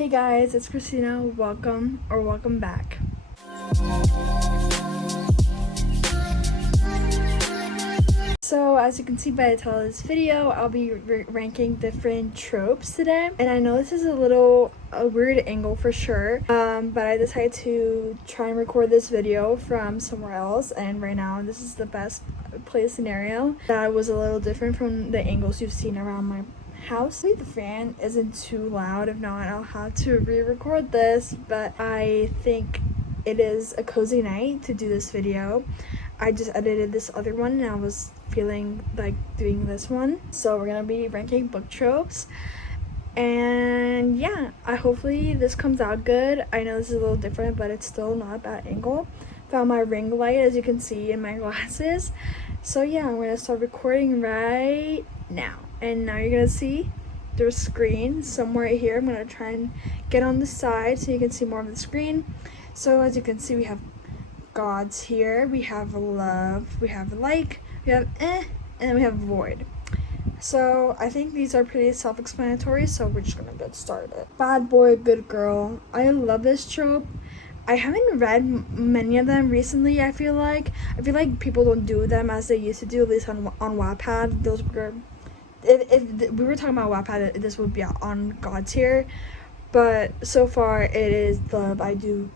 Hey guys, it's Christina. Welcome back. So as you can see by the title of this video, I'll be ranking different tropes today. And I know this is a weird angle for sure, but I decided to try and record this video from somewhere else. And right now, this is the best place scenario. That was a little different from the angles you've seen around my house. Hopefully the fan isn't too loud. If not, I'll have to re-record this. But I think it is a cozy night to do this video. I just edited this other one and I was feeling like doing this one. So we're gonna be ranking book tropes. And yeah, hopefully this comes out good. I know this is a little different, but it's still not a bad angle. Found my ring light, as you can see in my glasses. So yeah, I'm gonna start recording right now. And now you're gonna see there's a screen somewhere here. I'm gonna try and get on the side so you can see more of the screen. So as you can see, we have gods here, we have love, we have like, we have and then we have void. So I think these are pretty self-explanatory, so we're just gonna get started. Bad boy, good girl. I love this trope. I haven't read many of them recently. I feel like people don't do them as they used to do, at least on Wattpad. Those were, if we were talking about Wattpad, this would be on God's here. But so far it is love. I do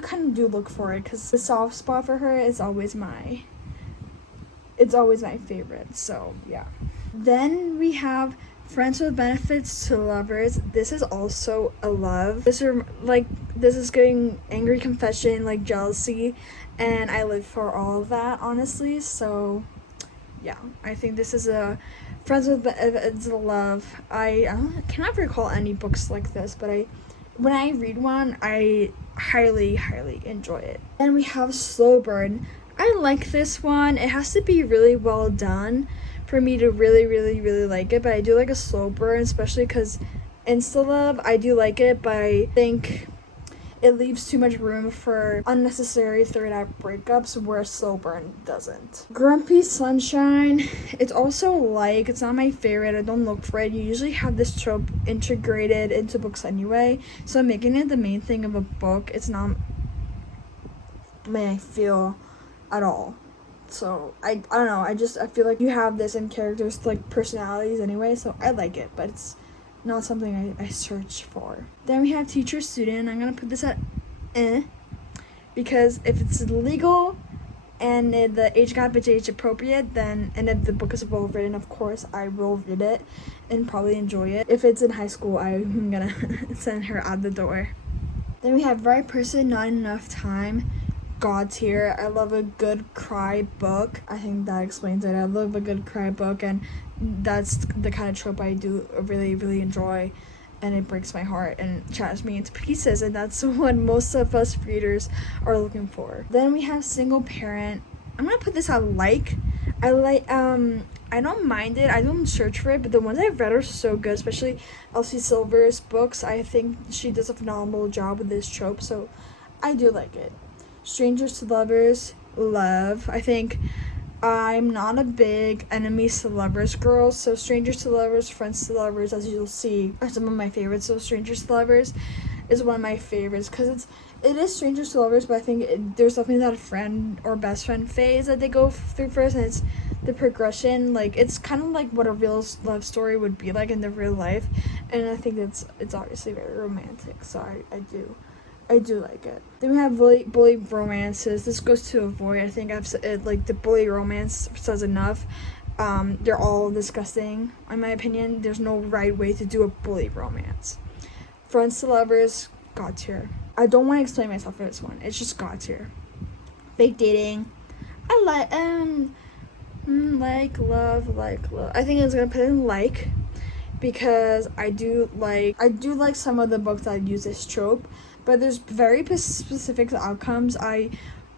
kind of look for it because the soft spot for her is always my favorite. So yeah. Then we have friends with benefits to lovers. This is also a love. This is getting angry confession, like jealousy, and I live for all of that, honestly. So yeah, I think this is a friends with benefits to love. I cannot recall any books like this, but when I read one, I highly enjoy it. Then we have slow burn. I like this one. It has to be really well done for me to really like it, but I do like a slow burn, especially because insta love, I do like it, but I think it leaves too much room for unnecessary third act breakups where slow burn doesn't. Grumpy sunshine, it's also it's not my favorite. I don't look for it. You usually have this trope integrated into books anyway, so making it the main thing of a book, it's not I feel at all. So I don't know, I feel like you have this in characters like personalities anyway, so I like it, but it's not something I search for. Then we have teacher student. I'm gonna put this at because if it's legal and the age gap is age appropriate, then, and if the book is well written, of course I will read it and probably enjoy it. If it's in high school, I'm gonna send her out the door. Then we have right person, not enough time. God's here. I love a good cry book. I think that explains it. I love a good cry book, and that's the kind of trope I do really enjoy, and it breaks my heart and shatters me into pieces, and that's what most of us readers are looking for. Then we have single parent. I'm gonna put this at like. I don't mind it. I don't search for it, but the ones I've read are so good, especially Elsie Silver's books. I think she does a phenomenal job with this trope, so I do like it. Strangers to lovers, love. I think I'm not a big enemies to lovers girl, so strangers to lovers, friends to lovers, as you'll see, are some of my favorites. So strangers to lovers is one of my favorites because it is strangers to lovers, but I think there's definitely that friend or best friend phase that they go through first, and it's the progression. Like, it's kind of like what a real love story would be like in the real life, and I think it's obviously very romantic, so I do like it. Then we have bully romances. This goes to avoid. I think I've said the bully romance says enough. They're all disgusting, in my opinion. There's no right way to do a bully romance. Friends to lovers, God's here. I don't want to explain myself for this one. It's just God's here. Fake dating. I like love. I think it's gonna put in like, because I do like some of the books that use this trope. But there's very specific outcomes I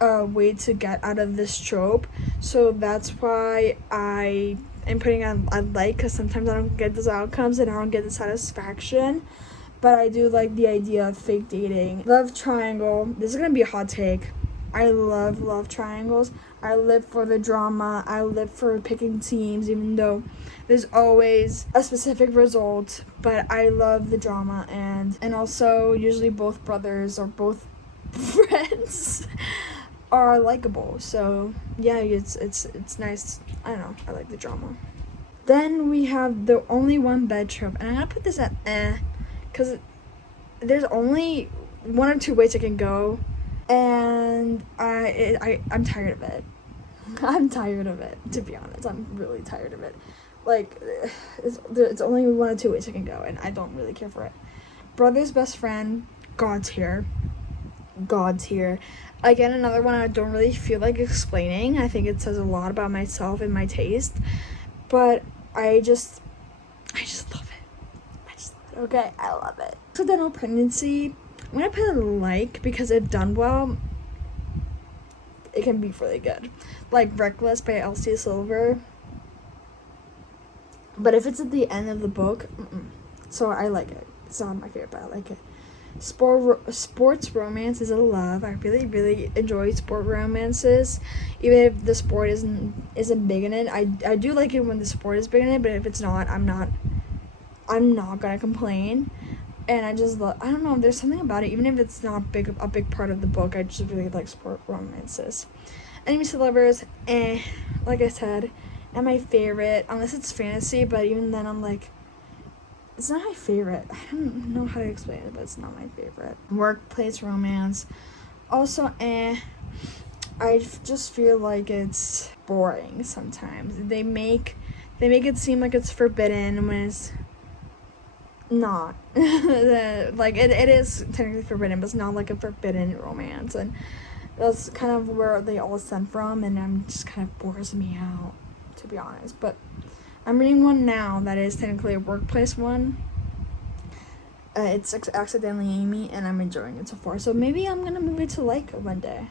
wait to get out of this trope. So that's why I am putting on like, because sometimes I don't get those outcomes and I don't get the satisfaction. But I do like the idea of fake dating. Love triangle. This is going to be a hot take. I love triangles. I live for the drama. I live for picking teams, even though there's always a specific result. But I love the drama, and also usually both brothers or both friends are likable. So yeah, it's nice. I don't know. I like the drama. Then we have the only one bed trope, and I'm gonna put this at because there's only one or two ways it can go, and I'm tired of it. I'm tired of it, to be honest. I'm really tired of it. Like, it's only one or two ways it can go, and I don't really care for it. Brother's best friend, God tier. Again, another one I don't really feel like explaining. I think it says a lot about myself and my taste, but I just love it. Okay, I love it. Accidental pregnancy, I'm gonna put a like, because if done well, it can be really good. Like Reckless by Elsie Silver. But if it's at the end of the book, so I like it. It's not my favorite, but I like it. Sports romance is a love. I really enjoy sport romances, even if the sport isn't big in it. I do like it when the sport is big in it, but if it's not, I'm not gonna complain. And I just love, I don't know, there's something about it, even if it's not a big part of the book. I just really like sport romances. Enemies to lovers, like I said, not my favorite, unless it's fantasy, but even then I'm like, it's not my favorite. I don't know how to explain it, but it's not my favorite. Workplace romance, also I just feel like it's boring sometimes. They make it seem like it's forbidden when it's not. Like it is technically forbidden, but it's not like a forbidden romance, and that's kind of where they all stem from, and I'm just kind of bores me out, to be honest. But I'm reading one now that is technically a workplace one. It's Accidentally Amy, and I'm enjoying it so far, so maybe I'm gonna move it to like one day.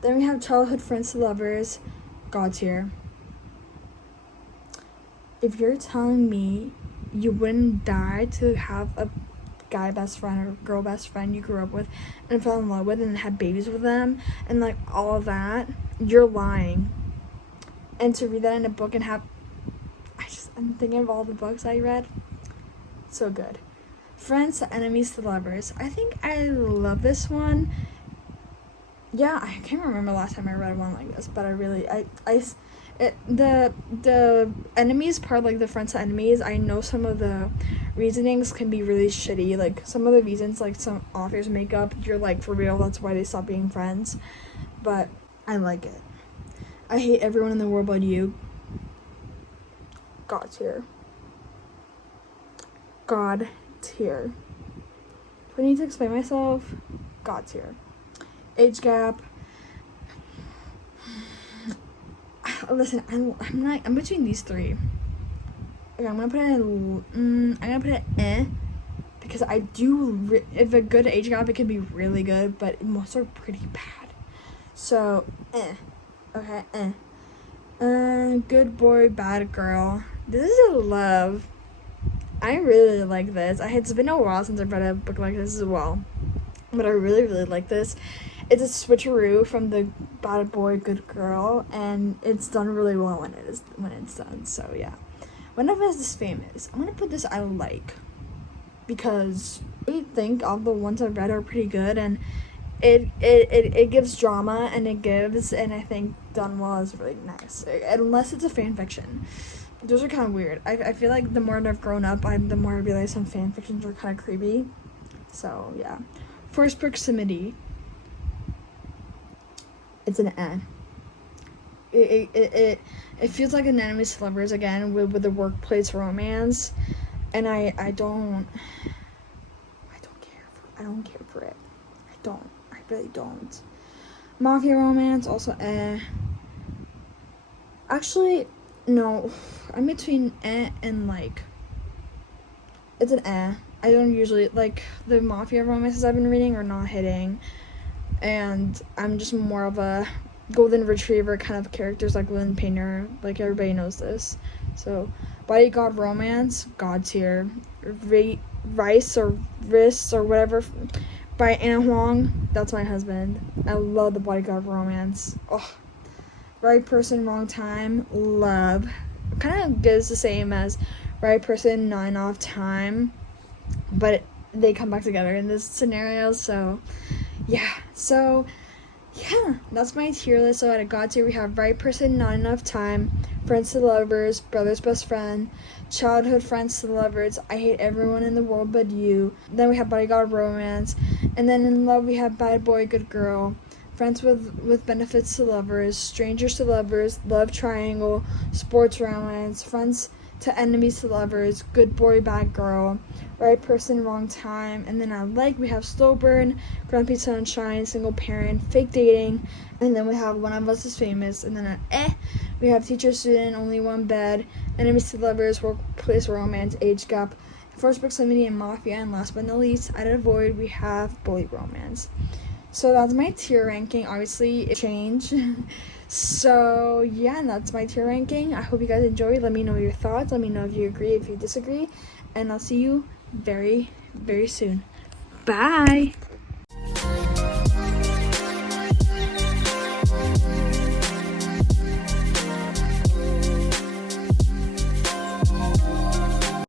Then we have Childhood Friends to Lovers, God tier. If you're telling me you wouldn't die to have a guy best friend or girl best friend you grew up with and fell in love with and had babies with them and like all of that, you're lying. And to read that in a book and have, I'm thinking of all the books I read, so good. Friends to Enemies to Lovers, I think I love this one. Yeah, I can't remember last time I read one like this, but the enemies part, like the friends to enemies, I know some of the reasonings can be really shitty. Like some of the reasons like some authors make up, you're like, for real, that's why they stopped being friends. But I like it. I hate everyone in the world but you. God tier. God tier. Do I need to explain myself? God tier. Age gap. Listen, I'm between these three. Okay, I'm gonna put it because I do, if a good age gap, it can be really good, but most are pretty bad. So, okay, good boy, bad girl. This is a love. I really like this. It's been a while since I've read a book like this as well, but I really like this. It's a switcheroo from the bad boy, good girl, and it's done really well when it's done. So yeah, whenever is this famous, I'm gonna put this I like, because I think all the ones I've read are pretty good, and it gives drama, and I think done well is really nice, unless it's a fan fiction. Those are kind of weird. I feel like the more I've grown up, the more I realize some fan fictions are kind of creepy. So yeah. Forced proximity. It's an It feels like an enemies to lovers again with the workplace romance, and I don't care for it. I really don't. Mafia romance, also Actually, no, I'm between and like. It's an I don't usually like the mafia romances I've been reading are not hitting, and I'm just more of a golden retriever kind of characters like Lynn Painter. Like everybody knows this. So bodyguard romance, God tier. Rice or wrists or whatever by Anna Huang. That's my husband. I love the bodyguard romance. Oh, right person, wrong time. Love. Kind of goes the same as right person, not enough time. But they come back together in this scenario. So, yeah. That's my tier list. So at God tier, we have right person, not enough time, friends to lovers, brother's best friend, childhood friends to lovers, I hate everyone in the world but you. Then we have bodyguard romance, and then in love we have bad boy, good girl, friends with benefits to lovers, strangers to lovers, love triangle, sports romance, friends to enemies to lovers, good boy, bad girl, right person, wrong time. And then we have slow burn, grumpy sunshine, single parent, fake dating. And then we have one of us is famous. And then we have teacher student, only one bed, enemies to lovers, workplace romance, age gap, forced proximity, and mafia. And last but not least, out of void, we have bully romance. So that's my tier ranking. Obviously it changed. So yeah, that's my tier ranking. I hope you guys enjoyed. Let me know your thoughts. Let me know if you agree, if you disagree. And I'll see you very, very soon. Bye.